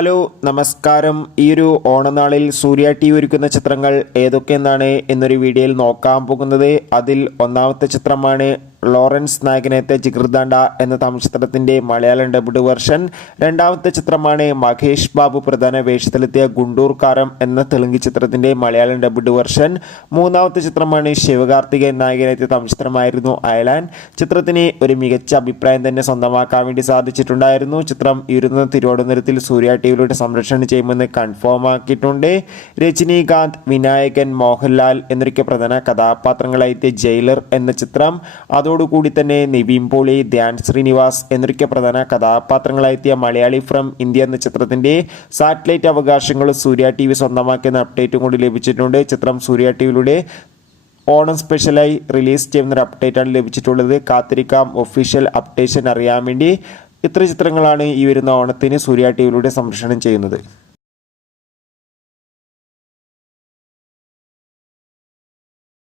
Hello നമസ്കാരം. ഈ ഒരു ഓണനാളിൽ സൂര്യ ടി ഒരുക്കുന്ന ചിത്രങ്ങൾ ഏതൊക്കെയെന്നാണ് എന്നൊരു വീഡിയോയിൽ നോക്കാൻ പോകുന്നത്. അതിൽ ഒന്നാമത്തെ ചിത്രമാണ് ലോറൻസ് നായകനെത്തെ ജിഗർദാണ്ട എന്ന തമിഴ് ചിത്രത്തിന്റെ മലയാളം ഡബ്ഡ് വെർഷൻ. രണ്ടാമത്തെ ചിത്രമാണ് മഹേഷ് ബാബു പ്രധാന വേഷത്തിലെത്തിയ ഗുണ്ടൂർക്കാരം എന്ന തെലുങ്ക് ചിത്രത്തിന്റെ മലയാളം ഡബ്ഡ് വെർഷൻ. മൂന്നാമത്തെ ചിത്രമാണ് ശിവകാർത്തികേയൻ നായകനെത്തിയ തമിഴ് ചിത്രമായിരുന്നു അയലാൻ. ചിത്രത്തിന് ഒരു മികച്ച അഭിപ്രായം തന്നെ സ്വന്തമാക്കാൻ വേണ്ടി സാധിച്ചിട്ടുണ്ടായിരുന്നു. ചിത്രം ഇരുന്ന തിരുവനന്തപുരത്തിൽ സൂര്യ ടി വിയിലൂടെ സംരക്ഷണം ചെയ്യുമെന്ന് കൺഫേം ആക്കിയിട്ടുണ്ട്. രജനീകാന്ത് വിനായകൻ മോഹൻലാൽ എന്നൊക്കെ പ്രധാന കഥാപാത്രങ്ങളായെത്തിയ ജയിലർ എന്ന ചിത്രം. അതോടുകൂടി തന്നെ നിവിൻ പോളി ധ്യാൻ ശ്രീനിവാസ് എന്നൊക്കെ പ്രധാന കഥാപാത്രങ്ങളായെത്തിയ മലയാളി ഫ്രം ഇന്ത്യ എന്ന ചിത്രത്തിന്റെ സാറ്റലൈറ്റ് അവകാശങ്ങൾ സൂര്യ ടി വി സ്വന്തമാക്കിയെന്ന അപ്ഡേറ്റും കൂടി ലഭിച്ചിട്ടുണ്ട്. ചിത്രം സൂര്യ ടി വിയിലൂടെ ഓണം സ്പെഷ്യലായി റിലീസ് ചെയ്യുന്നൊരു അപ്ഡേറ്റാണ് ലഭിച്ചിട്ടുള്ളത്. കാത്തിരിക്കാം ഒഫീഷ്യൽ അപ്ഡേഷൻ അറിയാൻ വേണ്ടി. ഇത്ര ചിത്രങ്ങളാണ് ഈ വരുന്ന ഓണത്തിന് സൂര്യ ടി വിയിലൂടെ സംരക്ഷണം ചെയ്യുന്നത്.